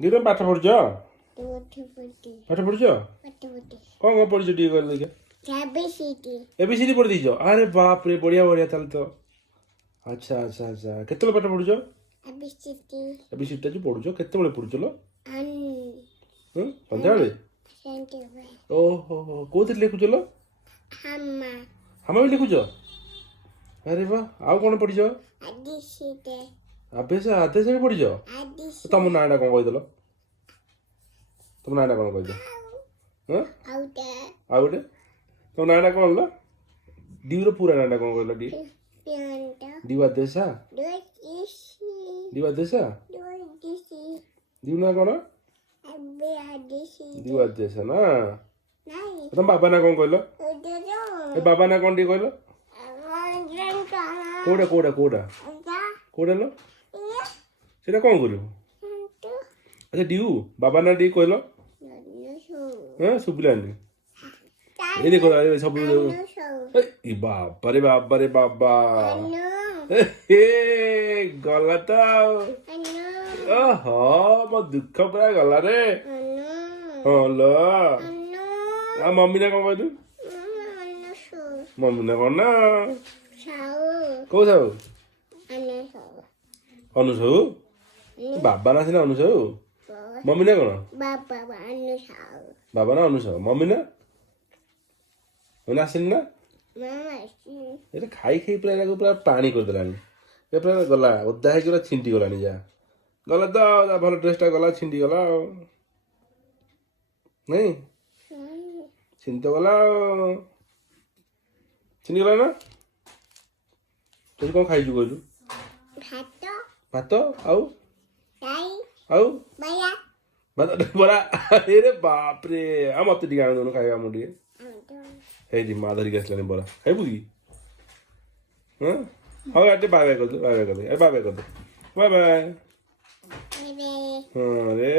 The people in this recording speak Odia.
ଦିନ ପାଠ ପଢୁଛ ପାଠ ପଢୁଛ କଣ କଣ ପଢୁଛ ଟିକେ କହିଲେ ଦେଖିଆ ABCD ପଢି ଦେଇଛ ଆରେ ବାପ ରେ ବଢିଆ ବଢିଆ ତାହେଲେ ତ ଆଚ୍ଛା ଆଚ୍ଛା ଆଚ୍ଛା କେତେବେଳେ ପାଠ ପଢୁଛ ABCD ଟା ଯୋଉ ପଢୁଛ କେତେବେଳେ ପଢୁଛ ଲୋ ସନ୍ଧ୍ୟାବେଳେ ଓହୋ କୋଉଥିରେ ଲେଖୁଛ ଲୋ ହାମା ବି ଲେଖୁଛ ଆରେ ବା ଆଉ କଣ ପଢିଛ ଆଦେଶ ଆଦେଶ ବି ପଢିଛ ତମ ନାଁ ଟା କଣ କହିଦେଲ ତମ ନାଁ ଟା କଣ କହିଛ ଆଉ ଗୋଟେ ତମ ନାଁ ଟା କଣ ହେଲା ଡିଉର ପୁରା ନାଁ ଟା କଣ କହିଲ ଦିବାଦେଶା ଦିବାଦେଶା ଦିଉ ନା କଣ ଦିବାଦେଶା ନା ତମ ବାବା ନା କଣ କହିଲ ଏ ବାବା ନା କଣ ଟିକେ କହିଲ କୋଉଟା କୋଉଟା କୋଉଟା କୋଉଟା ଲୋ ସେଟା କଣ କରିବ ଆଚ୍ଛା ଡିଉ ବାବା ନା ଟିକେ କହିଲ ଶୁଭିଲାନି ଏ ଦେଖ ସବୁ ବାବାରେ ବାବାରେ ବାବା ଏ ଗଲା ତ ଆଉ ଓହୋ ମୋ ଦୁଃଖ ପୁରା ଗଲା ରେ ହଁ ଲୋ ଆଉ ମମି ନା କଣ କହିଲୁ ମମି ନା କଣ ନା କୋଉ ସାହୁ ଅନୁ ସାହୁ ବାବା ନା ସିନା ଅନୁ ସାହୁ ମମି ନା କଣ ବାବା ନା ଅନୁ ସାହୁ ମମି ନା ଆସିନି ନା ଏଟା ଖାଇ ଖାଇ ପୁରା ଏଟାକୁ ପୁରା ପାଣି କରିଦେଲାଣି ଏ ପୁରା ଗଲା ଓଦା ହେଇକି ପୁରା ଛିଣ୍ଡି ଗଲାଣି ଯା ଗଲା ତ ଭଲ ଡ୍ରେସଟା ଗଲା ଛିଣ୍ଡି ଗଲା ଆଉ ନାଇଁ ଛିଣ୍ଡି ତ ଗଲା ଆଉ ଛିଣ୍ଡି ଗଲା ନା ତୁ କଣ ଖାଇଛୁ କହିଲୁ ଭାତ ଆଉ ଆଉ ଭାତ ବରା ଆରେ ବାପରେ ଆଉ ମତେ ଟିକେ ଆଣି ଦଉନୁ ଖାଇବା ମୁଁ ଟିକେ ହେଇଟି ମା ଧରିକି ଆସିଲାଣି ବରା ଖାଇବୁ କି ହଁ ହଉ ଟିକେ ବାଏ ବାଏ କରିଦେ ବାଏ ବାଏ କରିଦେ ବାଏ ବାଏ କରିଦେ ବାଏ ବାଏ ହଁ ରେ